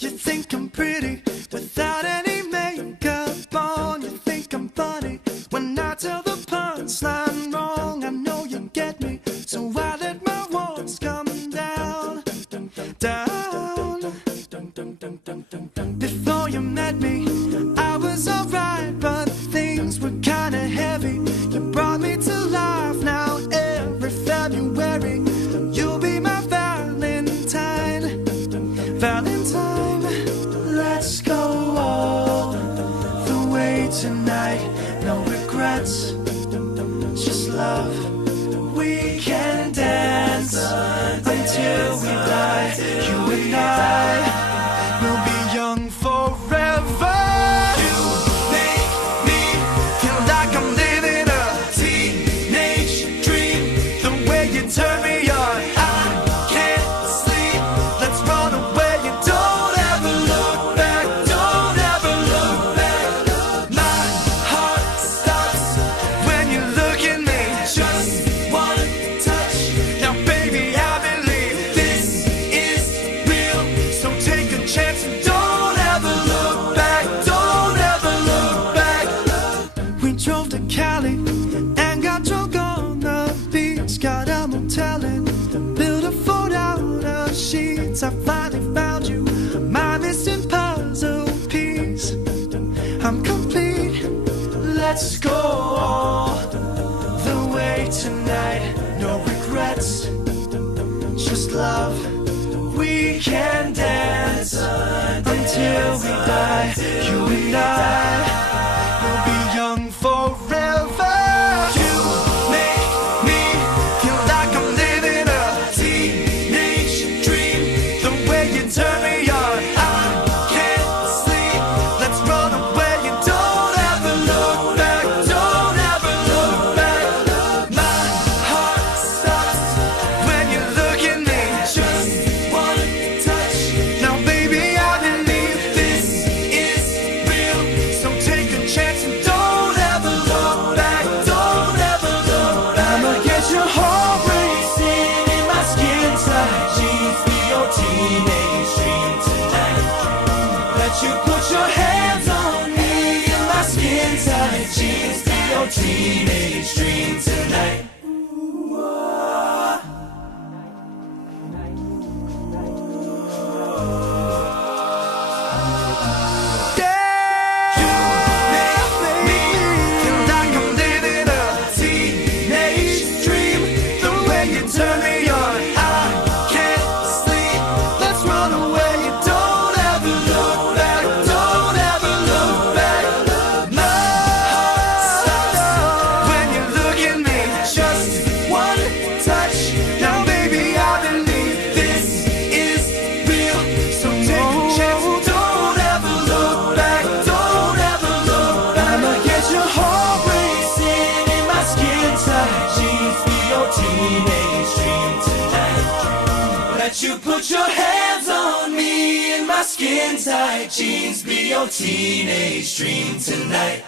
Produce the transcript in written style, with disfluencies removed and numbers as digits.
You think I'm pretty without any makeup on. You think I'm funny when I tell the punchline wrong. I know you get me, so I let my walls come down, down. Before you met me, I was alright, but things were kinda heavy. You brought me to life. Now every February you'll be my Valentine, Valentine. Let's go all the way tonight. No regrets, just love. We can dance until we die. You and I will be young forever. You make me feel like I'm living a teenage dream. The way you turn me on, I can't sleep. Let's run away and don't ever look back. Don't ever look back. My heart stops when you look at me. Just one touch. Now baby, I believe this is real. So take a chance and don't ever look back. Don't ever look back. We drove to Cali and got drunk on the beach. Got a motel and built a fort out of sheets. I finally found you, my missing puzzle piece. I'm complete. Let's go all the way tonight. No regrets, just love. We can dance until we die. You and I will be young forever. You make me feel like I'm living a teenage dream. The way you turn me on, I can't sleep. Let's run away and don't ever look back. Don't ever look back. My heart stops when you look at me. Just one touch. Now baby, I believe this is real. So take a chance and don't ever look back. Don't ever look back. I'ma get your heart racing in my skin tight jeans. Be your teenage dream tonight. Let you put your hands on me in my skin tight jeans. Be your teenage dream tonight. Let you put your hands on me in my skin tight jeans. Be your teenage dream tonight.